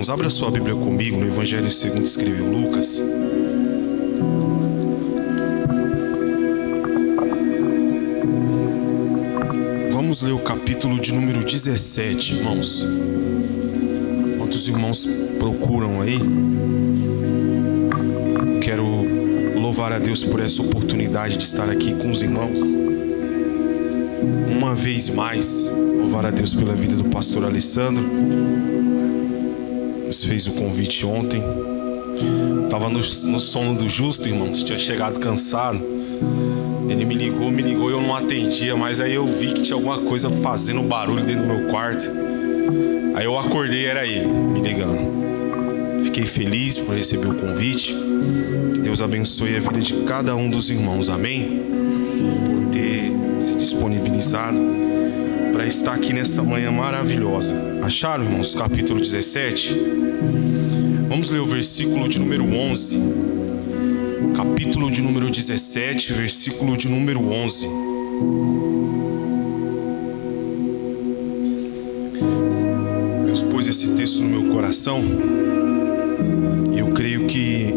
irmãos, abra sua Bíblia comigo no Evangelho segundo escreveu Lucas. Vamos ler o capítulo de número 17, irmãos. Quantos irmãos procuram aí? Quero louvar a Deus por essa oportunidade de estar aqui com os irmãos. Uma vez mais, louvar a Deus pela vida do pastor Alessandro. Nos fez o convite ontem. Estava no sono do justo, irmãos. Tinha chegado cansado. Ele me ligou e eu não atendia. Mas aí eu vi que tinha alguma coisa fazendo barulho dentro do meu quarto. Aí eu acordei, era ele me ligando. Fiquei feliz por receber o convite. Que Deus abençoe a vida de cada um dos irmãos, amém? Por ter se disponibilizado para estar aqui nessa manhã maravilhosa. Acharam, irmãos, capítulo 17? Vamos ler o versículo de número 11. Capítulo de número 17, versículo de número 11. Deus pôs esse texto no meu coração e eu creio que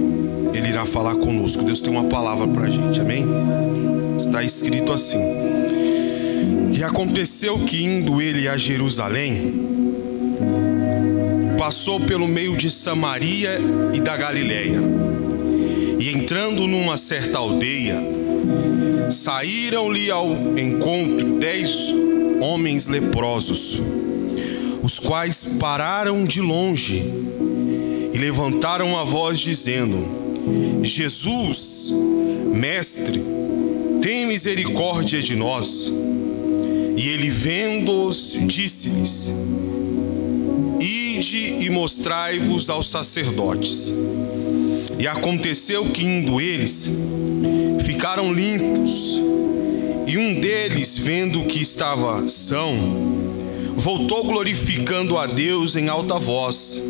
Ele irá falar conosco. Deus tem uma palavra para a gente, amém? Está escrito assim: E aconteceu que, indo ele a Jerusalém, passou pelo meio de Samaria e da Galileia. E entrando numa certa aldeia, saíram-lhe ao encontro 10 homens leprosos, os quais pararam de longe e levantaram a voz dizendo: Jesus, mestre, tem misericórdia de nós. E ele, vendo-os, disse-lhes: Ide e mostrai-vos aos sacerdotes. E aconteceu que, indo eles, ficaram limpos. E um deles, vendo que estava são, voltou glorificando a Deus em alta voz,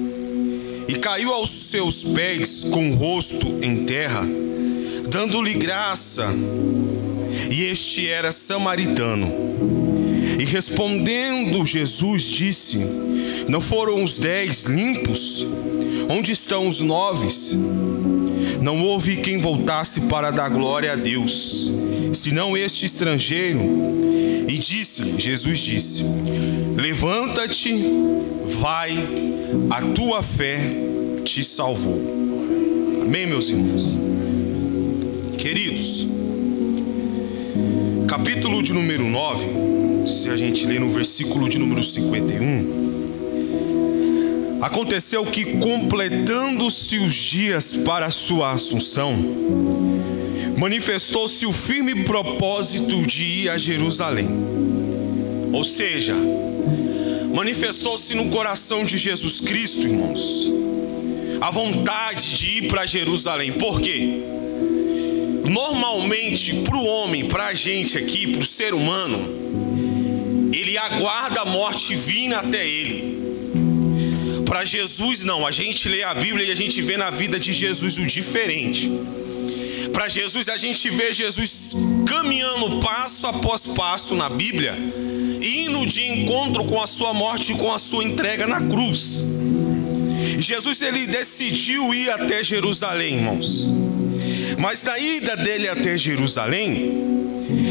e caiu aos seus pés com o rosto em terra, dando-lhe graça. E este era samaritano. E respondendo Jesus disse: Não foram os 10 limpos? Onde estão os 9? Não houve quem voltasse para dar glória a Deus, senão este estrangeiro. E disse-lhe, Jesus disse: Levanta-te, vai, a tua fé te salvou. Amém, meus irmãos? Queridos, capítulo de número 9, se a gente ler no versículo de número 51, aconteceu que, completando-se os dias para a sua assunção, manifestou-se o firme propósito de ir a Jerusalém. Ou seja, manifestou-se no coração de Jesus Cristo, irmãos, a vontade de ir para Jerusalém. Por quê? Normalmente, para o homem, para a gente aqui, para o ser humano, ele aguarda a morte vir até ele. Para Jesus não, a gente lê a Bíblia e a gente vê na vida de Jesus o diferente. Para Jesus a gente vê Jesus caminhando passo após passo na Bíblia, indo de encontro com a sua morte e com a sua entrega na cruz. Jesus, ele decidiu ir até Jerusalém, irmãos. Mas na ida dele até Jerusalém,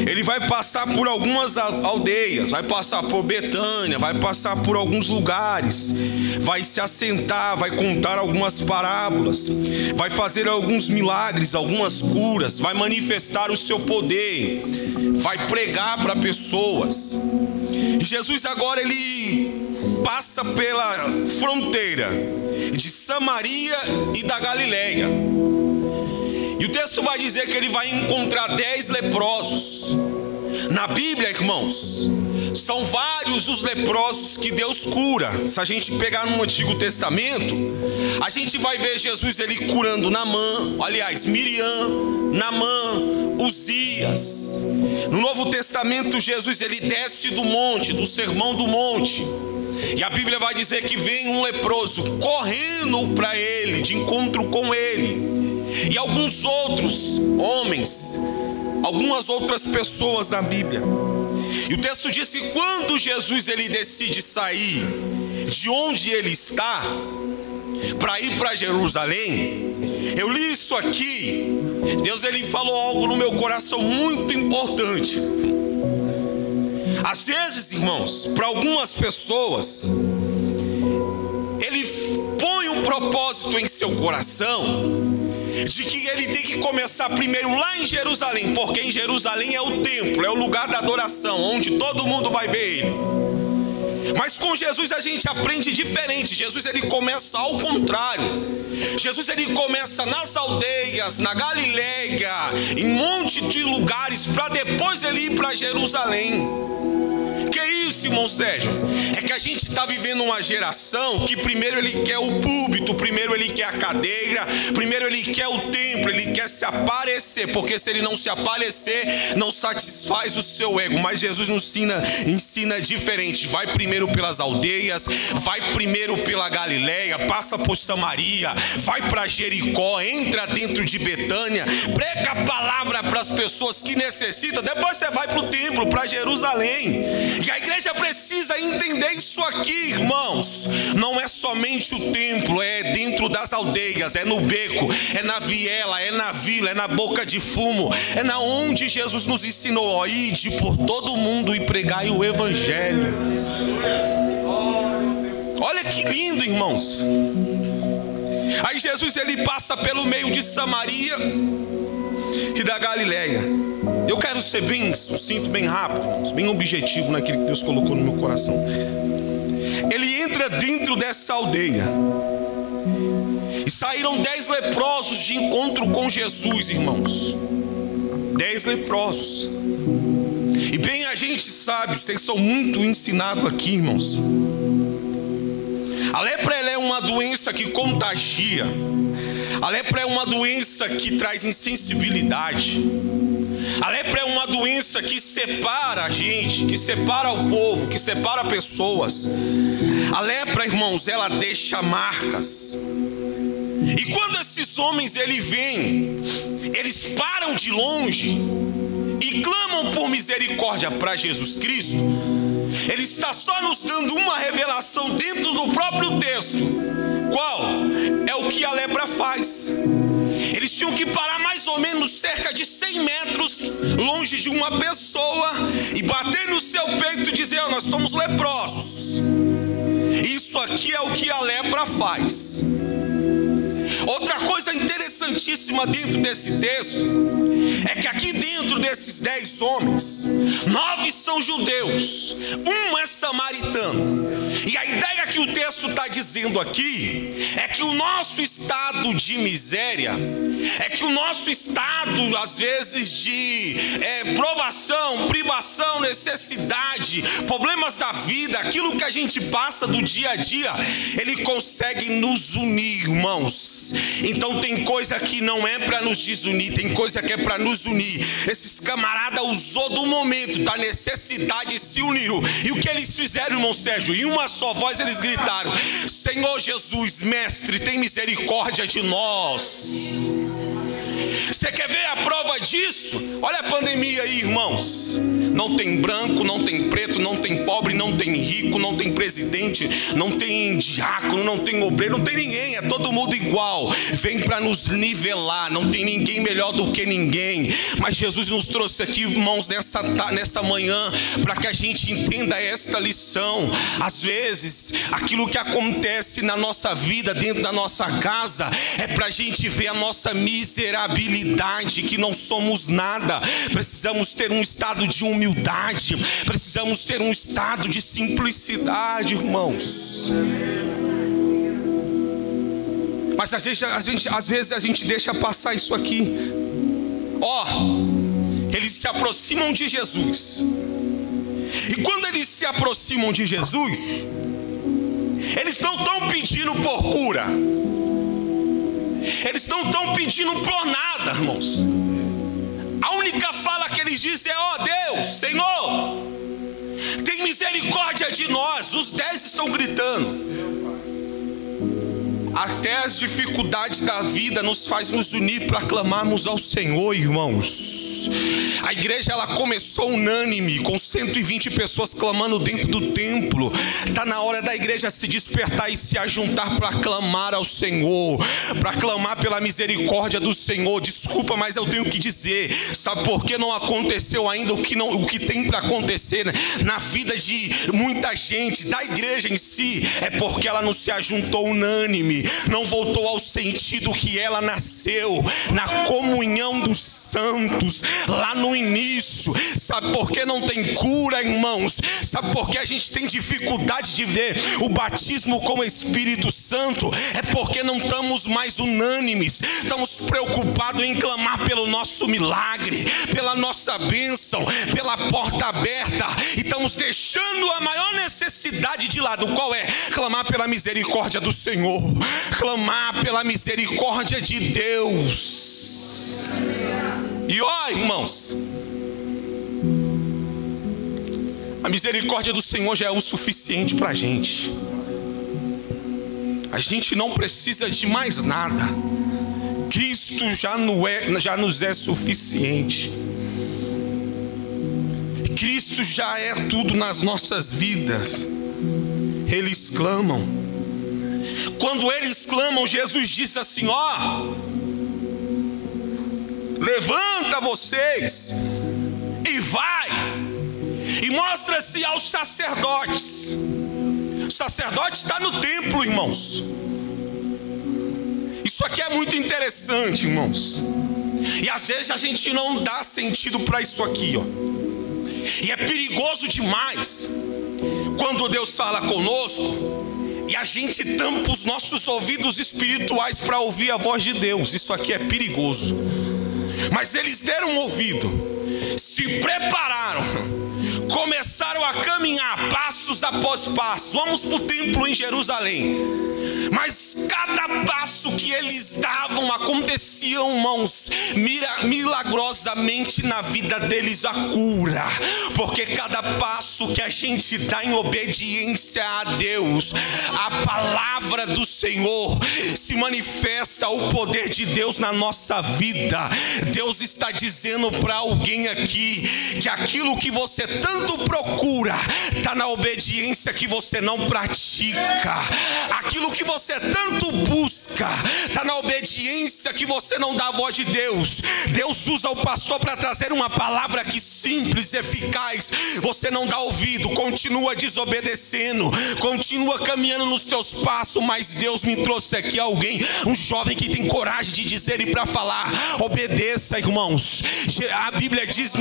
ele vai passar por algumas aldeias, vai passar por Betânia, vai passar por alguns lugares, vai se assentar, vai contar algumas parábolas, vai fazer alguns milagres, algumas curas, vai manifestar o seu poder, vai pregar para pessoas. E Jesus agora ele passa pela fronteira de Samaria e da Galileia. E o texto vai dizer que ele vai encontrar 10 leprosos. Na Bíblia, irmãos, são vários os leprosos que Deus cura. Se a gente pegar no Antigo Testamento, a gente vai ver Jesus ele curando Miriam, Naamã, Uzias. No Novo Testamento, Jesus ele desce do monte, do Sermão do Monte. E a Bíblia vai dizer que vem um leproso correndo para ele, de encontro com ele. E alguns outros homens, algumas outras pessoas na Bíblia. E o texto diz que quando Jesus ele decide sair de onde ele está, para ir para Jerusalém, eu li isso aqui, Deus ele falou algo no meu coração muito importante. Às vezes, irmãos, para algumas pessoas, ele põe um propósito em seu coração, de que ele tem que começar primeiro lá em Jerusalém, porque em Jerusalém é o templo, é o lugar da adoração, onde todo mundo vai ver ele. Mas com Jesus a gente aprende diferente. Jesus ele começa ao contrário. Jesus ele começa nas aldeias, na Galileia, em um monte de lugares, para depois ele ir para Jerusalém. Que isso, irmão Sérgio? É que a gente está vivendo uma geração que primeiro ele quer o púlpito, primeiro ele quer a cadeira, primeiro ele quer o templo, ele quer se aparecer, porque se ele não se aparecer, não satisfaz o seu ego. Mas Jesus nos ensina diferente. Vai primeiro pelas aldeias, vai primeiro pela Galileia, passa por Samaria, vai para Jericó, entra dentro de Betânia, prega a palavra para as pessoas que necessitam, depois você vai para o templo, para Jerusalém. E a igreja precisa entender isso aqui, irmãos. Não é somente o templo, é dentro das aldeias, é no beco, é na viela, é na vila, é na boca de fumo, é na onde Jesus nos ensinou: ide por todo mundo e pregai o evangelho. Olha que lindo, irmãos. Aí Jesus ele passa pelo meio de Samaria e da Galileia. Eu quero ser bem sucinto, bem rápido, bem objetivo naquilo que Deus colocou no meu coração. Ele entra dentro dessa aldeia. E saíram 10 leprosos de encontro com Jesus, irmãos. 10 leprosos. E bem a gente sabe, vocês são muito ensinados aqui, irmãos. A lepra ela é uma doença que contagia. A lepra é uma doença que traz insensibilidade. A lepra é uma doença que separa a gente, que separa o povo, que separa pessoas. A lepra, irmãos, ela deixa marcas. E quando esses homens vêm, eles param de longe e clamam por misericórdia para Jesus Cristo. Ele está só nos dando uma revelação dentro do próprio texto. Qual? É o que a lepra faz. Eles tinham que parar mais ou menos cerca de 100 metros longe de uma pessoa e bater no seu peito e dizer: nós somos leprosos. Isso aqui é o que a lepra faz. Outra coisa interessantíssima dentro desse texto é que aqui dentro desses 10 homens, 9 são judeus, 1 é samaritano. E a ideia que o texto está dizendo aqui é que o nosso estado de miséria, é que o nosso estado às vezes de provação, privação, necessidade, problemas da vida, aquilo que a gente passa do dia a dia, ele consegue nos unir, irmãos. Então tem coisa que não é para nos desunir, tem coisa que é para nos unir. Esses camaradas usou do momento, da necessidade, se uniram. E o que eles fizeram, irmão Sérgio? Em uma só voz eles gritaram: Senhor Jesus, mestre, tem misericórdia de nós. Você quer ver a prova disso? Olha a pandemia aí, irmãos. Não tem branco, não tem preto, não tem pobre, não tem rico, não tem presidente, não tem diácono, não tem obreiro, não tem ninguém, é todo mundo igual. Vem para nos nivelar, não tem ninguém melhor do que ninguém. Mas Jesus nos trouxe aqui, irmãos, nessa manhã, para que a gente entenda esta lição. Às vezes, aquilo que acontece na nossa vida, dentro da nossa casa, é para a gente ver a nossa miserabilidade, que não somos nada. Precisamos ter um estado de humildade, precisamos ter um estado de simplicidade, irmãos. Mas às vezes a gente deixa passar isso aqui. Eles se aproximam de Jesus. E quando eles se aproximam de Jesus, eles não estão pedindo por cura, eles não estão pedindo por nada, irmãos. A única fala que eles dizem é: Deus, Senhor, tem misericórdia de nós. Os 10 estão gritando. Até as dificuldades da vida nos faz nos unir para clamarmos ao Senhor, irmãos. A igreja ela começou unânime, com 120 pessoas clamando dentro do templo. Está na hora da igreja se despertar e se ajuntar para clamar ao Senhor, para clamar pela misericórdia do Senhor. Desculpa, mas eu tenho que dizer, sabe por que não aconteceu ainda o que tem para acontecer na vida de muita gente, da igreja em si? É porque ela não se ajuntou unânime, não voltou ao sentido que ela nasceu, na comunhão dos santos, lá no início. Sabe por que não tem cura, irmãos? Sabe por que a gente tem dificuldade de ver o batismo com o Espírito Santo? É porque não estamos mais unânimes, estamos preocupados em clamar pelo nosso milagre, pela nossa bênção, pela porta aberta, e estamos deixando a maior necessidade de lado. Qual é? Clamar pela misericórdia do Senhor, clamar pela misericórdia de Deus. E ó, irmãos, a misericórdia do Senhor já é o suficiente para a gente. A gente não precisa de mais nada. Cristo já nos é suficiente. Cristo já é tudo nas nossas vidas. Eles clamam. Quando eles clamam, Jesus disse assim: ó, levanta vocês e vai, e mostra-se aos sacerdotes. O sacerdote está no templo, irmãos. Isso aqui é muito interessante, irmãos. E às vezes a gente não dá sentido para isso aqui, ó. E é perigoso demais quando Deus fala conosco e a gente tampa os nossos ouvidos espirituais para ouvir a voz de Deus. Isso aqui é perigoso. Mas eles deram ouvido, se prepararam, começaram a caminhar passos após passos. Vamos para o templo em Jerusalém. Mas cada passo que eles davam acontecia, irmãos, milagrosamente na vida deles a cura. Porque cada passo que a gente dá em obediência a Deus, a palavra do Senhor, se manifesta o poder de Deus na nossa vida. Deus está dizendo para alguém aqui que aquilo que você tanto procura está na obediência que você não pratica. Aquilo que você tanto busca está na obediência que você não dá a voz de Deus. Deus usa o pastor para trazer uma palavra que simples, eficaz. Você não dá ouvido, continua desobedecendo, continua caminhando nos teus passos. Mas Deus me trouxe aqui alguém, um jovem que tem coragem de dizer e para falar: obedeça, irmãos. A Bíblia diz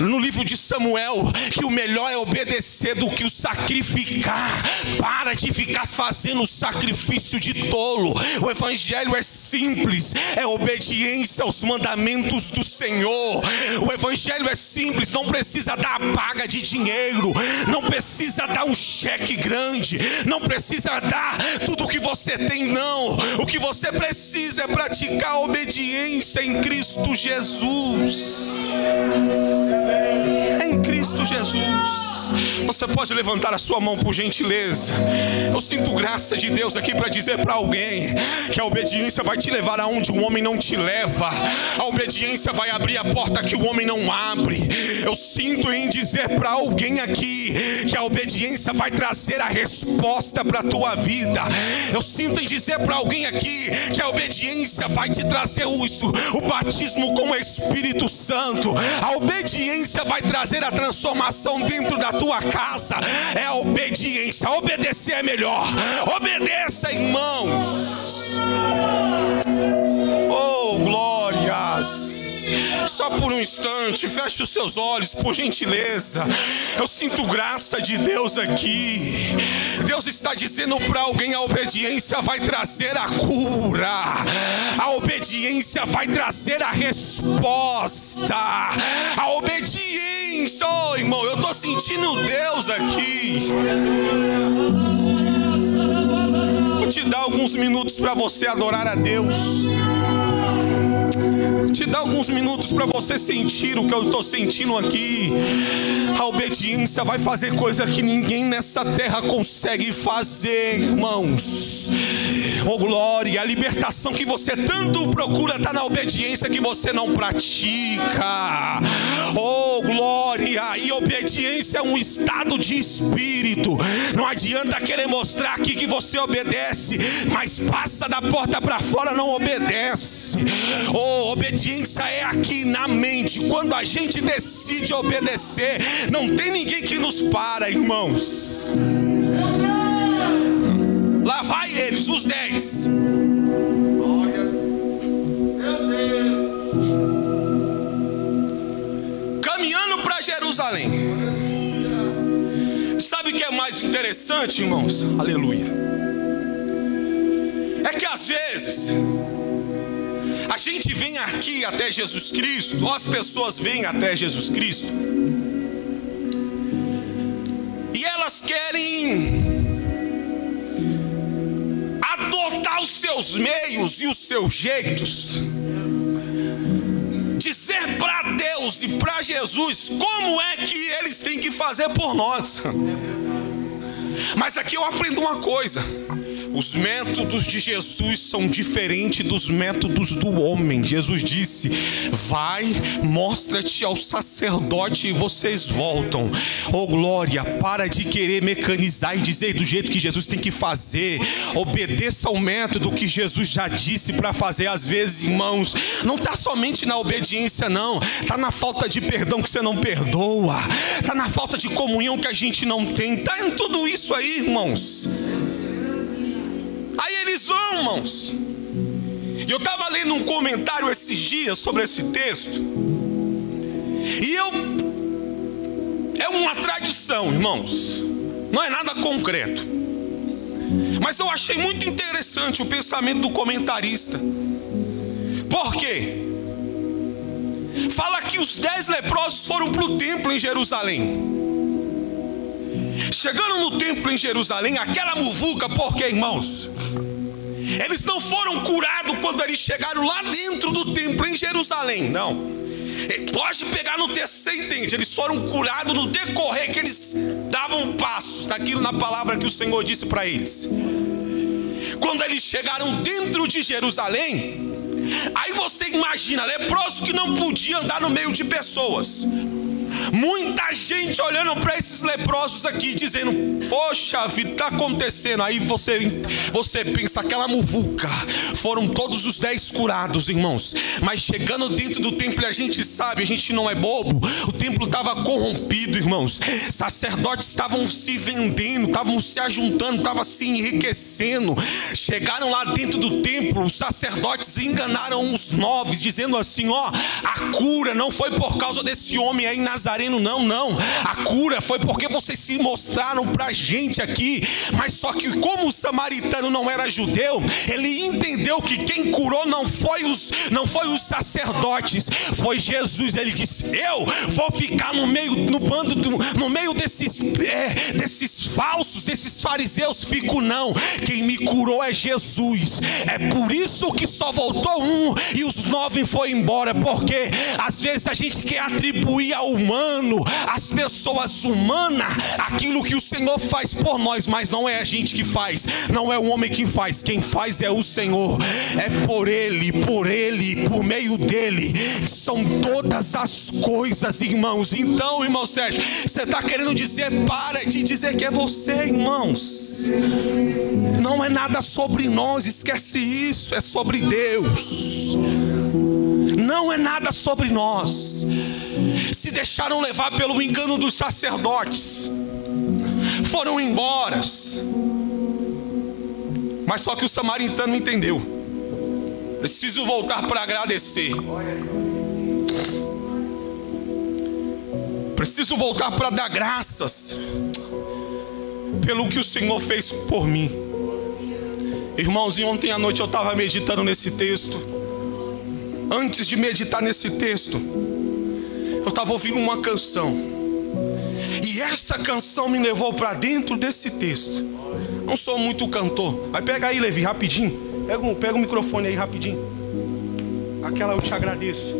no livro de Samuel que o melhor é obedecer do que o sacrificar. Para de ficar fazendo sacrifício de tolo. O evangelho é simples, é obediência aos mandamentos do Senhor. O evangelho é simples, não precisa dar paga de dinheiro, não precisa dar um cheque grande, não precisa dar tudo o que você tem, não. O que você precisa é praticar a obediência em Cristo Jesus. Em Cristo Jesus. Você pode levantar a sua mão por gentileza? Eu sinto graça de Deus aqui para dizer para alguém que a obediência vai te levar aonde o homem não te leva. A obediência vai abrir a porta que o homem não abre. Eu sinto em dizer para alguém aqui que a obediência vai trazer a resposta para a tua vida. Eu sinto em dizer para alguém aqui que a obediência vai te trazer o batismo com o Espírito Santo. A obediência vai trazer a transformação dentro da tua casa. É a obediência. Obedecer é melhor. Obedeça, irmãos. Oh, glórias. Só por um instante, feche os seus olhos, por gentileza. Eu sinto graça de Deus aqui. Deus está dizendo para alguém: a obediência vai trazer a cura. A obediência vai trazer a resposta. A obediência, oh, irmão, eu estou sentindo Deus aqui. Vou te dar alguns minutos para você adorar a Deus. Te dá alguns minutos para você sentir o que eu estou sentindo aqui. A obediência vai fazer coisa que ninguém nessa terra consegue fazer, irmãos. Oh glória, a libertação que você tanto procura está na obediência que você não pratica. Oh glória, e obediência é um estado de espírito. Não adianta querer mostrar aqui que você obedece, mas passa da porta para fora, não obedece. Oh, obediência é aqui na mente. Quando a gente decide obedecer, não tem ninguém que nos para, irmãos. Lá vai eles, os 10. Caminhando para Jerusalém. Sabe o que é mais interessante, irmãos? Aleluia. É que às vezes a gente vem aqui até Jesus Cristo, ou as pessoas vêm até Jesus Cristo, e elas querem adotar os seus meios e os seus jeitos, dizer para Deus e para Jesus como é que eles têm que fazer por nós. Mas aqui eu aprendo uma coisa: os métodos de Jesus são diferentes dos métodos do homem. Jesus disse: vai, mostra-te ao sacerdote e vocês voltam. Oh glória, para de querer mecanizar e dizer do jeito que Jesus tem que fazer. Obedeça ao método que Jesus já disse para fazer. Às vezes, irmãos, não está somente na obediência não, está na falta de perdão que você não perdoa, está na falta de comunhão que a gente não tem, está em tudo isso aí, irmãos. Aí eles vão, irmãos. E eu estava lendo um comentário esses dias sobre esse texto, e é uma tradição, irmãos, não é nada concreto, mas eu achei muito interessante o pensamento do comentarista. Por quê? Fala que os 10 leprosos foram para o templo em Jerusalém. Chegando no templo em Jerusalém, aquela muvuca, porque, irmãos, eles não foram curados quando eles chegaram lá dentro do templo em Jerusalém, não. Pode pegar no texto, você entende? Eles foram curados no decorrer que eles davam passos naquilo, na palavra que o Senhor disse para eles. Quando eles chegaram dentro de Jerusalém, aí você imagina, leproso que não podia andar no meio de pessoas. Muita gente olhando para esses leprosos aqui, dizendo: poxa vida, está acontecendo. Aí você pensa, aquela muvuca, foram todos os 10 curados, irmãos. Mas chegando dentro do templo, a gente sabe, a gente não é bobo, o templo estava corrompido, irmãos. Sacerdotes estavam se vendendo, estavam se ajuntando, estavam se enriquecendo. Chegaram lá dentro do templo, os sacerdotes enganaram os nobres, dizendo assim: ó, a cura não foi por causa desse homem aí Nazareno, não. A cura foi porque vocês se mostraram pra gente aqui. Mas só que como o samaritano não era judeu, ele entendeu que quem curou não foi os sacerdotes, foi Jesus. Ele disse: eu vou ficar no meio desses falsos, desses fariseus, fico não. Quem me curou é Jesus. É por isso que só voltou um e os 9 foi embora, porque às vezes a gente quer atribuir ao humano, às pessoas humanas, aquilo que o Senhor faz por nós, mas não é a gente que faz, não é o homem que faz, quem faz é o Senhor. É por Ele, por meio dEle são todas as coisas, irmãos. Então, irmão Sérgio, você está querendo dizer, para de dizer que é você, irmãos. Não é nada sobre nós, esquece isso, é sobre Deus. Não é nada sobre nós. Se deixaram levar pelo engano dos sacerdotes, foram embora. Mas só que o samaritano entendeu: preciso voltar para agradecer, preciso voltar para dar graças pelo que o Senhor fez por mim. Irmãozinho, ontem à noite eu estava meditando nesse texto. Antes de meditar nesse texto, eu estava ouvindo uma canção, e essa canção me levou para dentro desse texto. Não sou muito cantor, mas pega aí, Levi, rapidinho. Pega o microfone aí rapidinho. Aquela eu te agradeço.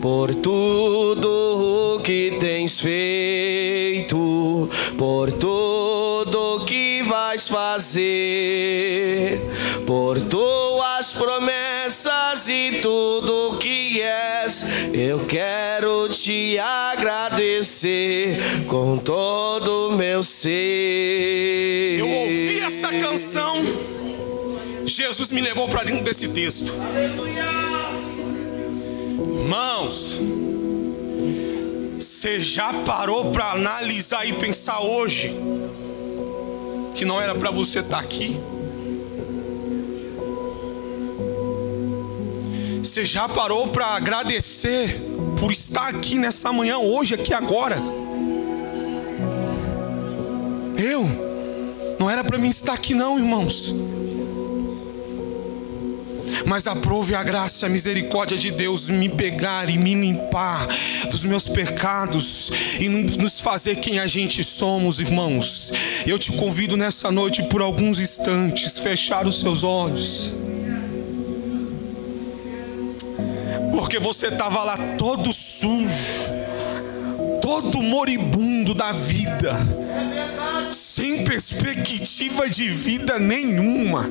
Por tudo que tens feito, por tudo que vais fazer, por tuas promessas e tudo que és, eu quero te agradecer com todo o meu ser. Eu ouvi essa canção, Jesus me levou para dentro desse texto. Irmãos, você já parou para analisar e pensar hoje que não era para você estar aqui? Você já parou para agradecer por estar aqui nessa manhã, hoje, aqui, agora? Não era para mim estar aqui não, irmãos. Mas aprove a graça e a misericórdia de Deus me pegar e me limpar dos meus pecados e nos fazer quem a gente somos, irmãos. Eu te convido nessa noite por alguns instantes fechar os seus olhos, porque você estava lá todo sujo, todo moribundo da vida, sem perspectiva de vida nenhuma.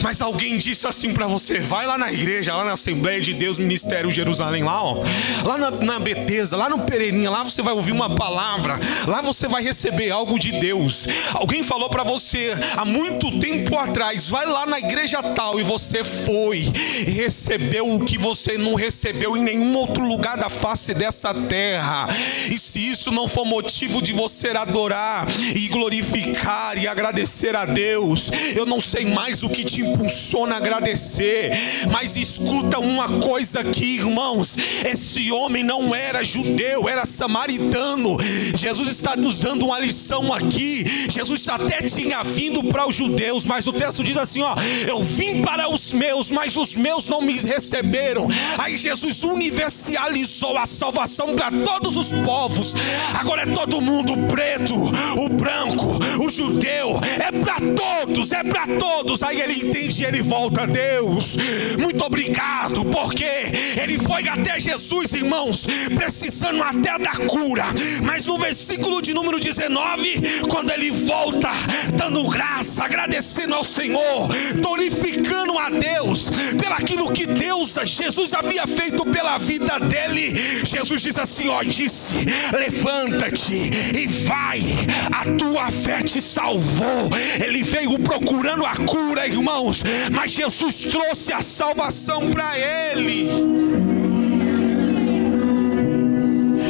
Mas alguém disse assim para você: vai lá na igreja, lá na Assembleia de Deus, Ministério Jerusalém, lá na Betesda, lá no Pereirinha, lá você vai ouvir uma palavra, lá você vai receber algo de Deus. Alguém falou para você há muito tempo atrás: vai lá na igreja tal, e você foi e recebeu o que você não recebeu em nenhum outro lugar da face dessa terra. E se isso não for motivo de você adorar e glorificar e agradecer a Deus, eu não sei mais o que te impulsiona a agradecer. Mas escuta uma coisa aqui, irmãos: esse homem não era judeu, era samaritano. Jesus está nos dando uma lição aqui. Jesus até tinha vindo para os judeus, mas o texto diz assim, ó: eu vim para os meus, mas os meus não me receberam. Aí Jesus universalizou a salvação para todos os povos. Agora é todo mundo, o preto, o branco, o judeu, é para todos, é para todos. Aí ele entende e ele volta: Deus, muito obrigado, porque ele foi até Jesus, irmãos, precisando até da cura. Mas no versículo de número 19, quando ele volta dando graça, agradecendo ao Senhor, glorificando a Deus pelaquilo que Jesus havia feito pela vida dele, Jesus diz assim, ó, disse: levanta-te e vai, a tua fé te salvou. Ele veio procurando a cura, irmãos, mas Jesus trouxe a salvação para ele.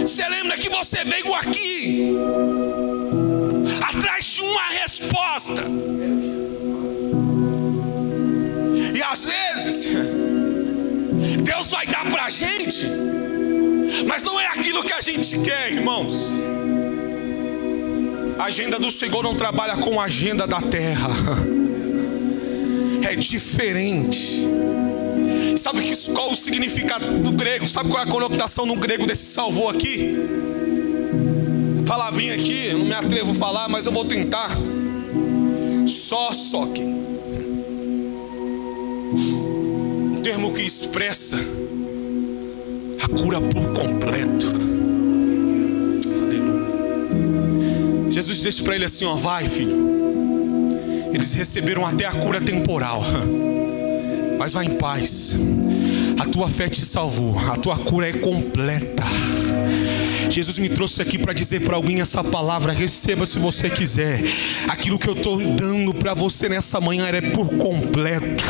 Você lembra que você veio aqui atrás de uma resposta, e às vezes Deus vai dar para a gente, mas não é aquilo que a gente quer, irmãos. A agenda do Senhor não trabalha com a agenda da terra, é diferente. Sabe qual o significado do grego? Sabe qual é a conotação no grego desse salvou aqui? Palavrinha aqui, eu não me atrevo a falar, mas eu vou tentar. Sósoque, um termo que expressa a cura por completo. Aleluia. Jesus disse para ele assim, ó: vai, filho. Eles receberam até a cura temporal, mas vai em paz, a tua fé te salvou, a tua cura é completa. Jesus me trouxe aqui para dizer para alguém essa palavra: receba se você quiser. Aquilo que eu estou dando para você nessa manhã é por completo.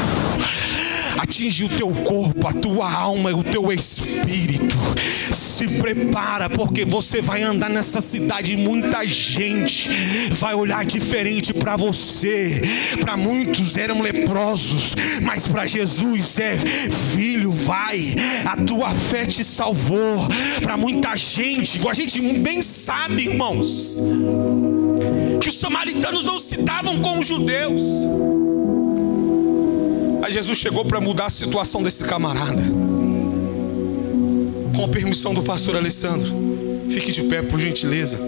Atinge o teu corpo, a tua alma e o teu espírito. Se prepara, porque você vai andar nessa cidade e muita gente vai olhar diferente para você. Para muitos eram leprosos, mas para Jesus é: filho, vai, a tua fé te salvou. Para muita gente, a gente bem sabe, irmãos, que os samaritanos não se davam com os judeus. Aí Jesus chegou para mudar a situação desse camarada. Com a permissão do pastor Alessandro, fique de pé, por gentileza.